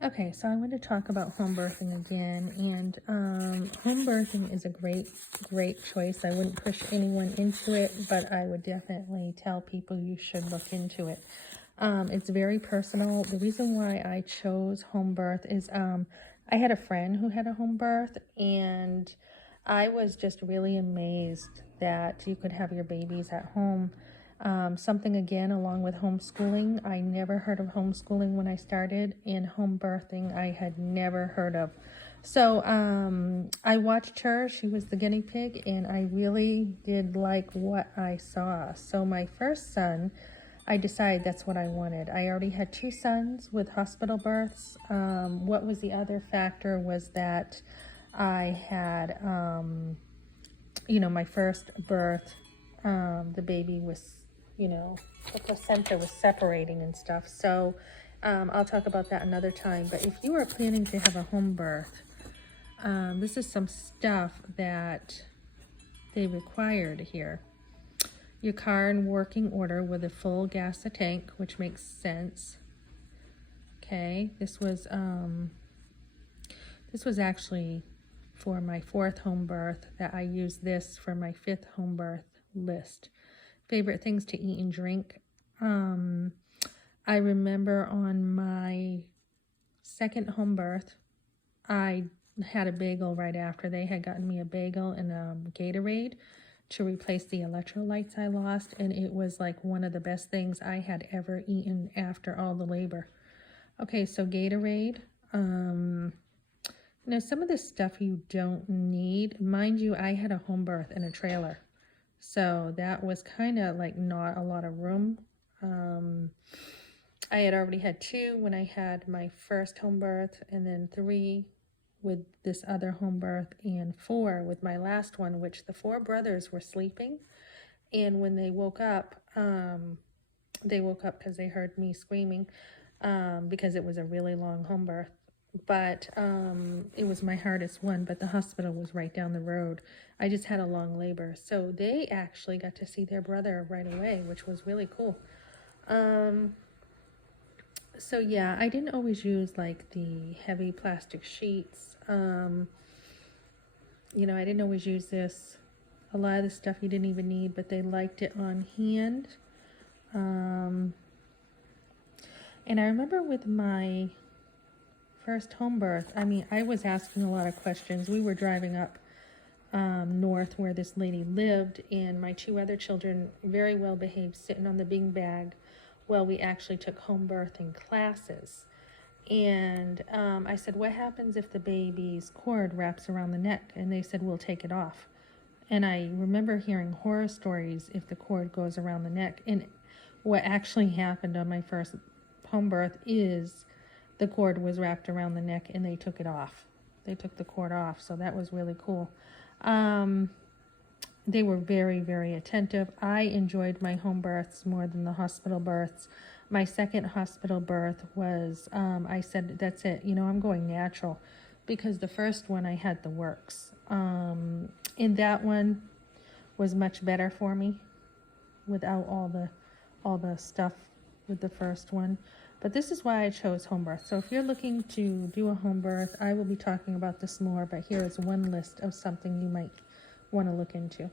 Okay, so I want to talk about home birthing again, and home birthing is a great choice. I wouldn't push anyone into it, but I would definitely tell people you should look into it. It's very personal. The reason why I chose home birth is I had a friend who had a home birth, and I was just really amazed that you could have your babies at home. Something again along with homeschooling. I never heard of homeschooling when I started, and home birthing I had never heard of. So I watched her. She was the guinea pig, and I really did like what I saw. So my first son, I decided that's what I wanted. I already had 2 sons with hospital births. What was the other factor was that I had, my first birth, the baby was, the placenta was separating and stuff. So I'll talk about that another time. But if you are planning to have a home birth, this is some stuff that they required here. Your car in working order with a full gas tank, which makes sense. Okay, this was actually for my 4th home birth that I used this for my 5th home birth list. Favorite things to eat and drink. I remember on my 2nd home birth, I had a bagel right after. They had gotten me a bagel and a Gatorade to replace the electrolytes I lost, and it was like one of the best things I had ever eaten after all the labor. Okay, so Gatorade. Now some of this stuff you don't need. Mind you, I had a home birth in a trailer, so that was kind of like not a lot of room. I had already had 2 when I had my first home birth, and then 3 with this other home birth, and 4 with my last one, which the 4 brothers were sleeping. And when they woke up because they heard me screaming, because it was a really long home birth. But it was my hardest one, but the hospital was right down the road. I just had a long labor. So they actually got to see their brother right away, which was really cool. So yeah, I didn't always use like the heavy plastic sheets. I didn't always use this. A lot of the stuff you didn't even need, but they liked it on hand. And I remember with my first home birth, I was asking a lot of questions. We were driving up north where this lady lived, and my 2 other children, very well behaved, sitting on the beanbag while we actually took home birthing classes. And I said, what happens if the baby's cord wraps around the neck? And they said, we'll take it off. And I remember hearing horror stories if the cord goes around the neck. And what actually happened on my first home birth is the cord was wrapped around the neck, and they took it off. They took the cord off, so that was really cool. They were very, very attentive. I enjoyed my home births more than the hospital births. My 2nd hospital birth was, I said, that's it. I'm going natural, because the first one I had the works. And that one was much better for me without all the stuff with the first one. But this is why I chose home birth. So if you're looking to do a home birth, I will be talking about this more, but here is one list of something you might want to look into.